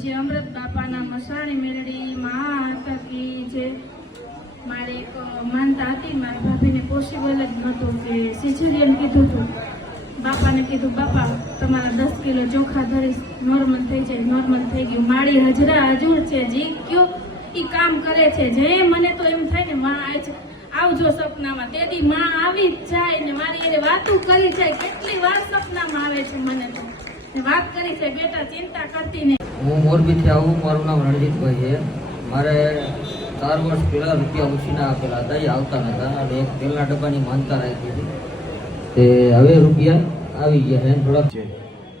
પૂજ્ય અમૃત બાપાના મસાણી મેલડી માતા કી જે મારે એક માનતા હતી, મારા ભાભીને પોસિબલ જ નહોતું કે સિઝેરિયન કીધું હતું. બાપાને કીધું બાપા તમારા 10 કિલો ચોખા ધરીશ, નોર્મલ થઈ જાય. નોર્મલ થઈ ગયું. મારી હજરા હજુર છે, જે કયો એ કામ કરે છે. જે મને તો એમ થાય ને માં આવજો સપનામાં. તેથી માં આવી જ જાય ને મારી એને વાતું કરી જાય. કેટલી વાર સપનામાં આવે છે મને તો વાત કરી છે, બેટા ચિંતા કરતી નહીં. હું મોરબીથી આવું, મારું નામ રણજીતભાઈ છે. મારે 4 વર્ષ પહેલાં રૂપિયા ઉછીના આપેલા હતા, એ આવતા નહોતા અને એક તેલના ડબ્બાની માનતા રાખી હતી. તે હવે રૂપિયા આવી ગયા છે થોડાક.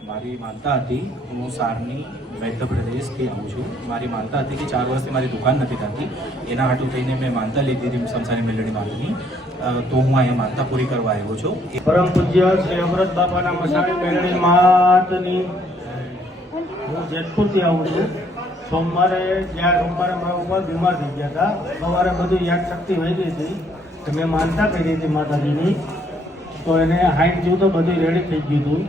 મારી માનતા હતી, હું સારની મધ્યપ્રદેશથી આવું છું. મારી માનતા હતી કે 4 વર્ષથી મારી દુકાન નથી થતી, એના હાટું થઈને મેં માનતા લીધી હતી સમસાની મેલડી માતાની. તો હું અહીંયા માનતા પૂરી કરવા આવ્યો છું. પરમ પૂજ્ય શ્રી અમૃત બાપાના મસાણી મેલડી માતની હું જેતપુરથી આવું છું. સોમવારે મારા ઉપર બીમાર થઈ ગયા હતા. સવારે બધું યાદ શક્તિ વહી ગઈ હતી તો મેં માનતા કરી હતી માતાજીની. તો એને હાઈટ જોયું તો બધું રેડી થઈ ગયું હતું.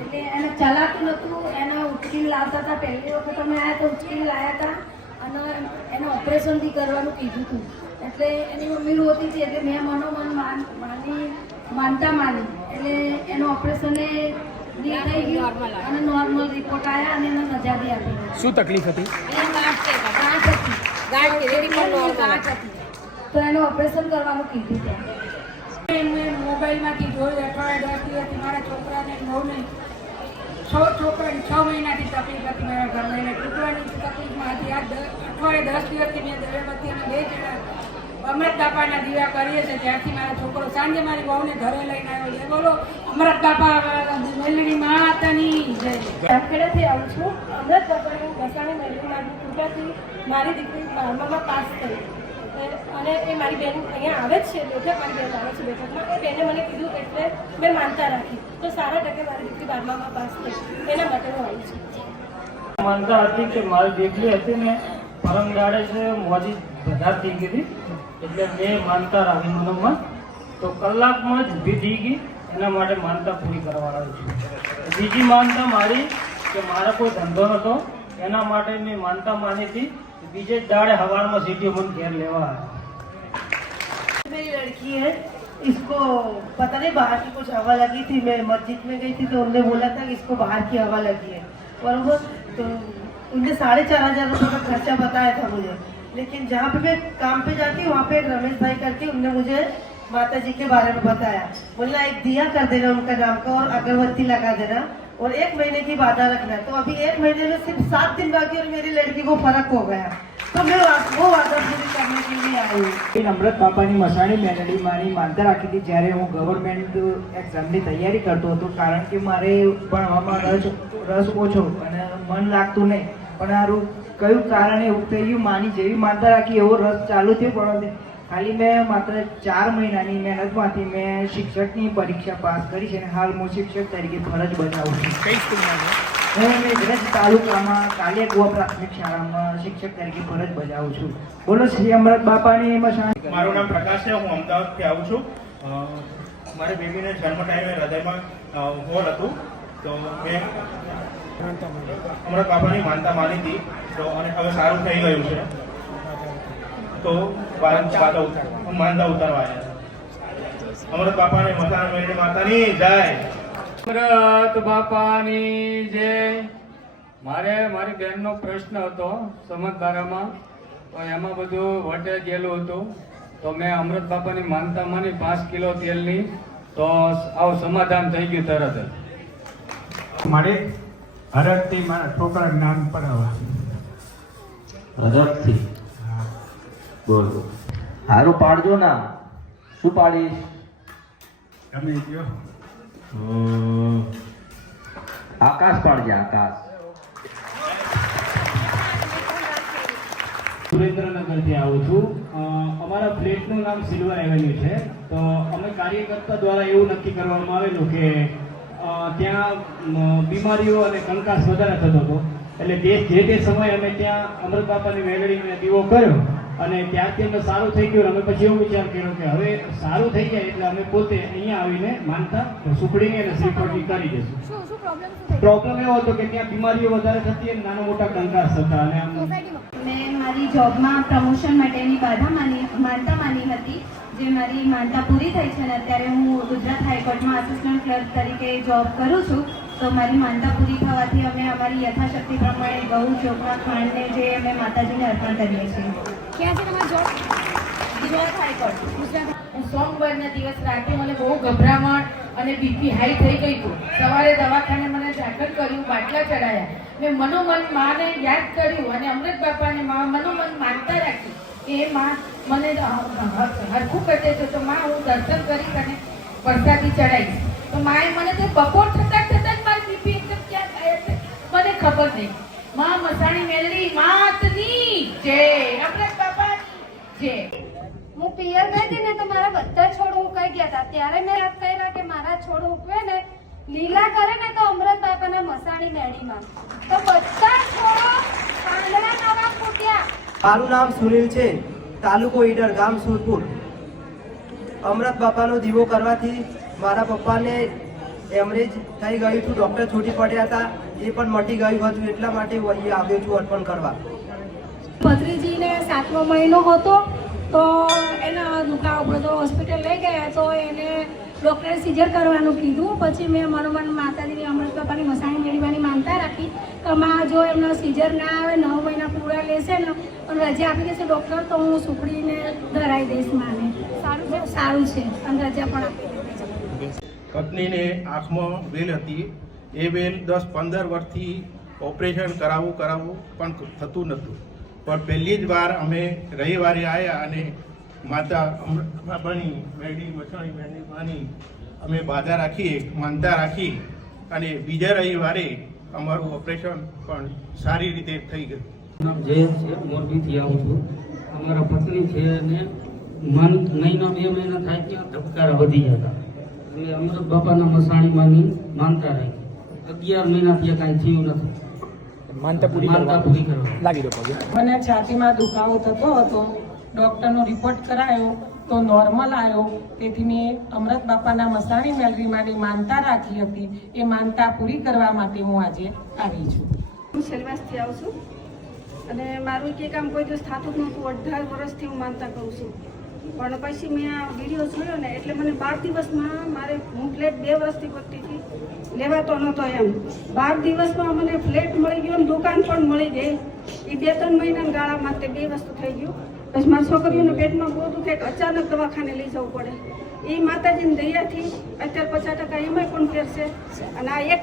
એટલે એને ચલાતું નહોતું, એને ઉચકીને લાવતા હતા. પહેલી વખત અમે આવ્યા તો ઉચકીને લાવ્યા હતા અને એને ઓપરેશન બી કરવાનું કીધું હતું. એટલે એની મમ્મી રોતી હતી એટલે મેં મનોમન માનતા માની એટલે એનું ઓપરેશન થઈ ગયું અને નોર્મલ રિપોર્ટ આવ્યા અને એને નજારી આપી. શું તકલીફ હતી? તો એનું ઓપરેશન કરવાનું કીધું હતું. મેં મોબાઈલમાંથી જોયું. અઠવાડિયા 10 દિવસથી મારા છોકરાને નહીં 6 છોકરાને 6 મહિનાથી તકલીફ હતી મારા ઘરમાં. એને ટૂંકવાની તકલીફમાં હતી. આ અઠવાડિયે 10 દિવસથી મેં દરેકમાંથી અમે 2 જણા અમૃત બાપાના દીવા કરીએ છીએ. ત્યાંથી મારો છોકરો સાંજે મારી બહુને ઘરે લઈને આવ્યો છે. બોલો અમૃત બાપા મેલડી માતાની જય. રામખેડાથી આવું છું. અમૃત બાપાની મસાણી મેલડી માતાની કૃપાથી મારી દીકરી 12માં પાસ થઈ અને એ મારી બહેન અહીંયા આવે જ છે. બેઠક મારી બહેન આવે છે બેઠકમાં. એ બહેને મને કીધું એટલે મેં માનતા રાખી તો સારા ટકે મારી દીકરી 12માં પાસ થઈ. એના માટે હું આવી છું. માનતા હતી કે મારી દીકરી હતી ને પરમ દાડે છે મોજી વધાર થઈ ગઈ હતી એટલે મેં માનતા રાખી મનમાં. તો કલાકમાં જ ઊભી થઈ ગઈ. એના માટે માનતા પૂરી કરવા આવી છું. બીજી માનતા મારી કે મારા કોઈ ધંધો નહોતો, એના માટે મેં માનતા માની હતી. बीजे दाड़े हवाड़ में सीटी मन घेर लेवा। मेरी लड़की है, इसको पता नहीं बाहर की कुछ हवा लगी थी. मैं मस्जिद में गई थी तो उन्होंने बोला था कि इसको बाहर की हवा लगी है बराबर. तो उनने 4,500 रुपये का खर्चा बताया था मुझे. लेकिन जहाँ पे मैं काम पे जाती हूँ वहाँ पे एक रमेश भाई करके उनने मुझे माता जी के बारे में बताया. बोला एक दिया कर देना उनका नाम का और अगरबत्ती लगा देना और 1 महीने की वादा रखना. तो अभी 1 महीने में सिर्फ 7 दिन बाकी और मेरी लड़की को फर्क हो गया. तो मैं वो वादा पूरी करने के लिए आई हूँ. અમૃત બાપાની મસાણી મેલડી મારી માનતા રાખી હતી જ્યારે હું ગવર્મેન્ટ એક્ઝામની તૈયારી કરતો હતો. કારણ કે મારે ભણવામાં રસ ઓછો અને મન લાગતું નહીં. પણ સારું કયું કારણ એવું થઈ ગયું, માની જેવી માનતા રાખી એવો રસ ચાલુ થયો. પણ ખાલી મેં માત્ર 4 મહિનાની મહેનતમાંથી મેં શિક્ષકની પરીક્ષા પાસ કરી છે અને હાલ હું શિક્ષક તરીકે ફરજ બજાવું છું. કઈ સ્કૂલમાં છે? હું મેઘરજ તાલુકામાં કાલિયા કુવા પ્રાથમિક શાળામાં શિક્ષક તરીકે ફરજ બજાવું છું. બોલો શ્રી અમૃત બાપાની મસાણી. મારું નામ પ્રકાશ છે. હું અમદાવાદથી આવું છું. મારી બેબીને જન્મ ટાઈમે હૃદયમાં હોલ હતું તો મેં અમૃત બાપાની માનતા માની હતી તો અને હવે સારું થઈ ગયું છે તો માનતા ઉતારવા આવ્યા. અમૃત બાપાની મસાણી મેલડી માતાની જય. અમૃત બાપાની જય. મારી બહેનનો પ્રશ્ન હતો સમજદારામાં, તો એમાં બધું વટે ગયેલું હતું. તો મેં અમૃત બાપાની માનતા માની 5 કિલો તેલની, તો આવું સમાધાન થઈ ગયું તરત જ. મારે હરકથી મારા છોકરા જ્ઞાન પડાવવા. હરકથી બોલ સારું પાડજો ના. શું પાડીશ? તમે કહો. આકાશ પાડજે. આકાશ. સુરેન્દ્રનગરથી આવું છું. અમારા ફ્લેટનું નામ સિલ્વર એવન્યુ છે. તો અમે કાર્યકર્તા દ્વારા એવું નક્કી કરવામાં આવેલું કે ત્યાં બીમારીઓ અને કંકાસ વધારે થતો હતો. એટલે જે તે સમયે અમે ત્યાં અમૃત બાપાની મેલડીને દીવો કર્યો અને ત્યારથી અમને સારું થઈ ગયું. અમે પછી એવો વિચાર કર્યો કે હવે સારું થઈ જાય એટલે અમે પોતે અહીંયા આવીને માનતા સુખડીની અને શ્રીફળની કરી દઈશું. પ્રોબ્લેમ એવો હતો કે ત્યાં બીમારીઓ વધારે થતી અને નાના મોટા કંકાસ હતા અને આમ મેં મારી જોબમાં પ્રમોશન માટેની માનતા માની હતી, જે મારી માનતા પૂરી થઈ છે અને અત્યારે હું ગુજરાત હાઈકોર્ટમાં આસિસ્ટન્ટ ક્લર્ક તરીકે જોબ કરું છું. તો મારી માનતા પૂરી થવાથી અમે અમારી યથાશક્તિ પ્રમાણે ઘઉં, ચોખા, ખાંડને જે અમે માતાજીને અર્પણ કરીએ છીએ. ક્યાં છે તમારી જોબ? ગુજરાત હાઈકોર્ટ. હું સોમવારના દિવસ રાતે મને બહુ ગભરામણ અને બીપી હાઈ થઈ ગઈ હતું. સવારે દવાખાને મને દાખલ કર્યું, બાટલા ચડાયા. મેં મનોમન માને યાદ કર્યું અને અમૃત બાપાને મનોમન માનતા રાખી કે એ માં મને હરખું કરે છે તો માં હું દર્શન કરી અને પ્રસાદી ચડાવીશ. તો માએ મને તો બપોર થતાં જ મારી બીપી એકદમ ક્યાં થાય છે મને ખબર નહીં. માં મસાણી મેલડી માતની જય, અમૃત બાપાની જય. હું પિયર ગઈ હતી ને તો મારા બધા છોડ ઉકાઈ ગયા હતા. ત્યારે મેં યાદ કર્યા કે મારા છોડ ઉકવે ને લીલા કરે ને તો અમૃત બાપાના મસાણી મેળીમાં તો બધા છોડો પાંદડા નવા ફૂટ્યા. મારું નામ સુનિલ છે, તાલુકો ઈડર, ગામ સુરપુર. અમૃત બાપાનો દીવો કરવાથી મારા પપ્પાને એમરેજ થઈ ગયું હતું, ડૉક્ટર છૂટી પડ્યા હતા, એ પણ મટી ગયું હતું. એટલા માટે હું અહીંયા આવ્યો છું અર્પણ કરવા. ભત્રીજીને 7મો મહિનો હતો તો એના દુખાવો બધો હોસ્પિટલ લઈ ગયા તો એને ડૉક્ટરે સીઝર કરવાનું કીધું. પછી મેં મનોમન માતાજીની અમૃત બાપાની મસાણી મેળવવાની માનતા રાખી કે માં જો એમનો સીઝર ના આવે 9 મહિના પૂરા લેશે ને અને રજા આપી દેશે ડૉક્ટર તો હું સુખડીને ધરાવી દઈશ માને. સારું છે અને રજા પણ આપી દઈશ. પત્નીને આંખમાં વેલ હતી, એ વેલ 10-15 વર્ષથી ઓપરેશન કરાવવું પણ થતું નહોતું. પણ પહેલી જ વાર અમે રવિવારે આવ્યા અને માતા અમૃત બાપાની મેળી મસાણી મેળીમાંની અમે બાધા રાખી, માનતા રાખી અને બીજા રવિવારે અમારું ઓપરેશન પણ સારી રીતે થઈ ગયું. નામ જયેશ છે, મોરબીથી આવું છું. અમારા પત્ની છે અને મહિના 2 મહિના થાય ત્યાં ધબકારા વધી ગયા હતા એટલે અમૃત બાપાના મસાણીમાંની માનતા રાખી. 11 મહિનાથી કાંઈ થયું નથી. માનતા પૂરી કરવા મને છાતીમાં દુખાવો થતો હતો, ડૉક્ટરનો રિપોર્ટ કરાયો તો નોર્મલ આવ્યો. તેથી મેં અમૃત બાપાના મસાણી મેલરીમાંની માનતા રાખી હતી. એ માનતા પૂરી કરવા માટે હું આજે આવી છું. હું સેલવાસથી આવું છું અને મારું કે કામ કોઈ દિવસ થતું જ નહોતું. 18 વર્ષથી હું માનતા કરું છું. પણ પછી મેં આ વિડીયો જોયો ને એટલે મને 12 દિવસમાં હું ફ્લેટ 2 વર્ષથી ગોતતી હતી, લેવાતો નહોતો એમ. 12 દિવસમાં મને ફ્લેટ મળી ગયો, દુકાન પણ મળી ગઈ. એ 2-3 મહિનાના ગાળામાં તે 2 વસ્તુ થઈ ગયું. પછી મારી છોકરીઓને પેટમાં બહુ દુખે, અચાનક દવાખાને લઈ જવું પડે. એ માતાજીની દયાથી અત્યારે 50% એમાંય પણ ફેરશે અને આ એક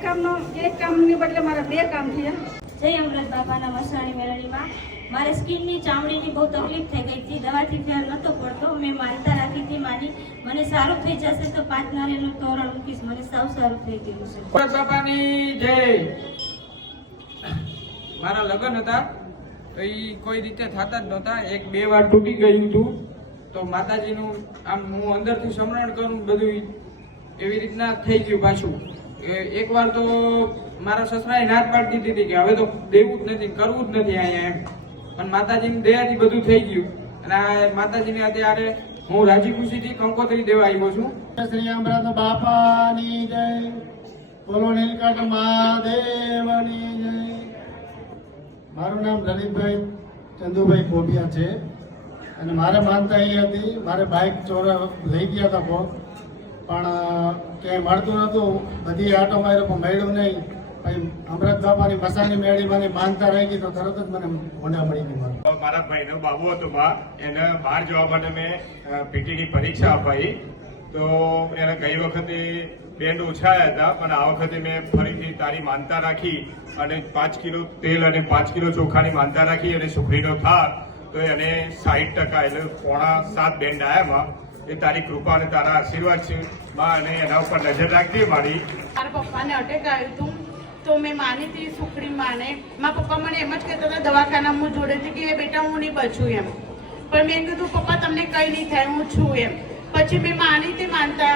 કામની બદલે મારા 2 કામ થયા. જય અમૃત બાપાના મસાણી મેળવીમાં મારે સ્કિનની ચામડીની બહુ તકલીફ થઈ ગઈ હતી, દવાથી ફેર નહોતો પડતો. મેં માનતા રાખી હતી માની મને સારું થઈ જશે તો 5 નારિયેળનું તોરણ મૂકીશ, મને સાવ સારું થઈ ગયું છે. અમૃત બાપાની જય. મારા લગ્ન હતા તો એ કોઈ રીતે થતા જ નહોતા, 1-2 વાર તૂટી ગયું હતું. તો માતાજીનું આમ હું અંદરથી સમરણ કરું બધું એવી રીતના થઈ ગયું પાછું. એકવાર તો મારા સસરાએ ના પાડી દીધી હતી કે હવે તો દેવું જ નથી, કરવું જ નથી અહીંયા એમ. પણ માતાજીની દયાથી બધું થઈ ગયું અને આ માતાજીને અત્યારે હું રાજી ખુશીથી કંકોત્રી દેવા આવ્યો છું. શ્રી અમૃત બાપાની જય, બોલો નીલકંઠ મહાદેવની જય. મારું નામ લલિતભાઈ ચંદુભાઈ કોબિયા છે અને મારે માનતા એ હતી, મારે બાઇક ચોરા લઈ ગયા હતા કોક પણ ક્યાંય મળતું નહોતું. બધી આટો માર્યો પણ મળ્યું નહીં. પછી અમૃત બાપાની મસાની મેળીમાંની માનતા રહી ગઈ તો તરત જ મને મોઢા મળી ગઈ. મારા ભાઈનો બાબુ હતો એને બહાર જવા માટે મેં પીટીની પરીક્ષા અપાઈ તો એને ગઈ વખતે બેન્ડ ઓછાયા હતા પણ આ વખતે મેં ફરીથી તારી માનતા રાખી અને 5 કિલો તેલ અને 5 કિલો ચોખાની માનતા રાખી અને સુખડીનો થાળ તો એને 60% એટલે 6.5-7 બેન્ડ આવ્યામાં એ તારી કૃપા અને તારા આશીર્વાદ છે અને એના ઉપર નજર રાખજે મારી. મારા પપ્પાને અટેક આવ્યું હતું તો મેં માની હતી સુખડી માને. મારા પપ્પા મને એમ જ કહેતા હતા દવાખાનામાં જોડેથી કે બેટા હું નહીં બચું એમ. પણ મેં કીધું પપ્પા તમને કંઈ નહીં થાય, હું છું એમ. પછી મેં માની હતી માનતા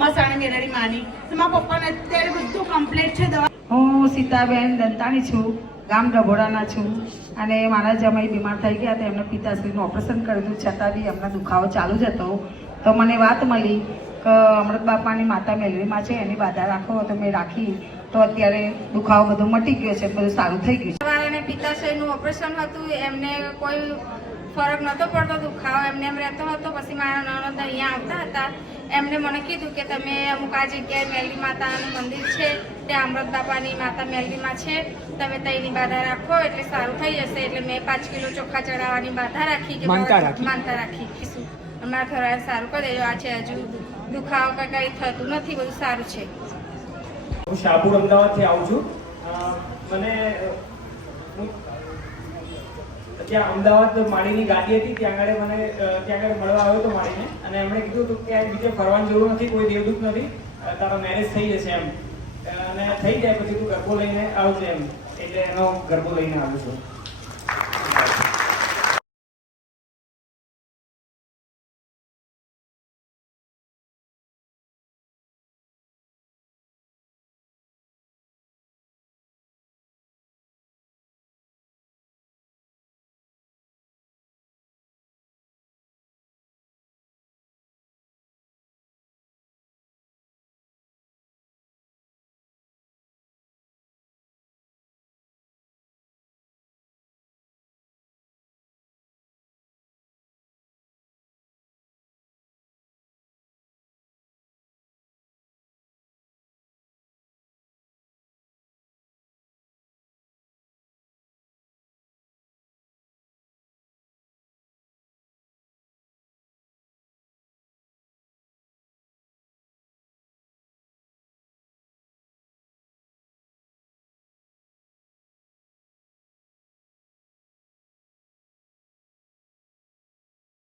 મસાણી મેલડી માની તો મારા પપ્પાને અત્યારે બધું કમ્પ્લીટ છે. હું સીતાબેન દંતાણી છું ગામ ડભોડાના છું અને મારા જમાઈ બીમાર થઈ ગયા હતા. એમને પિતાશ્રીનું ઓપરેશન કર્યું હતું, છતાં બી એમના દુખાવો ચાલુ જ હતો. તો મને વાત મળી કે અમૃત બાપાની માતા મેલડીમાં છે, એની બાધા રાખો. તો મેં રાખી, તો અત્યારે દુખાવો બધો મટી ગયો છે, બધું સારું થઈ ગયું છે. અને પિતાશ્રીનું ઓપરેશન હતું, એમને કોઈ ફરક નહોતો પડતો, દુખાવો એમને એમ રહેતો હતો. પછી મારા નણંદ અહીંયા આવતા હતા, એમને મને કીધું કે તમે અમુક આ જગ્યાએ મેલડી માતાનું મંદિર છે, ત્યાં અમૃત બાપાની માતા મેલડીમાં છે, તમે ત્યાંની બાધા રાખો એટલે સારું થઈ જશે. એટલે મેં 5 કિલો ચોખા ચડાવવાની બાધા રાખી કે માનતા રાખી અમારા ઘરે સારું કરી દેજો. આ છે હજુ દુખાવો કંઈ થતું નથી, બધું સારું છે. હું શાહપુર અમદાવાદથી આવું છું. મને ત્યાં અમદાવાદ માળીની ગાડી હતી, ત્યાં આગળ મળવા આવ્યો હતો માળીને, અને એમણે કીધું હતું કે બીજે ફરવાની જરૂર નથી, કોઈ દેવદૂત નથી, તારા મેરેજ થઈ જશે એમ, અને થઈ જાય પછી તું ગરબો લઈને આવજે એમ. એટલે એનો ગરબો લઈને આવ્યો છું.